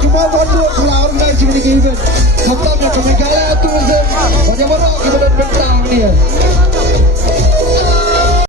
cuma bantu kalau organisasi ini event. Contohnya kami kalah tourism, bagaimana kita bentang ni ya.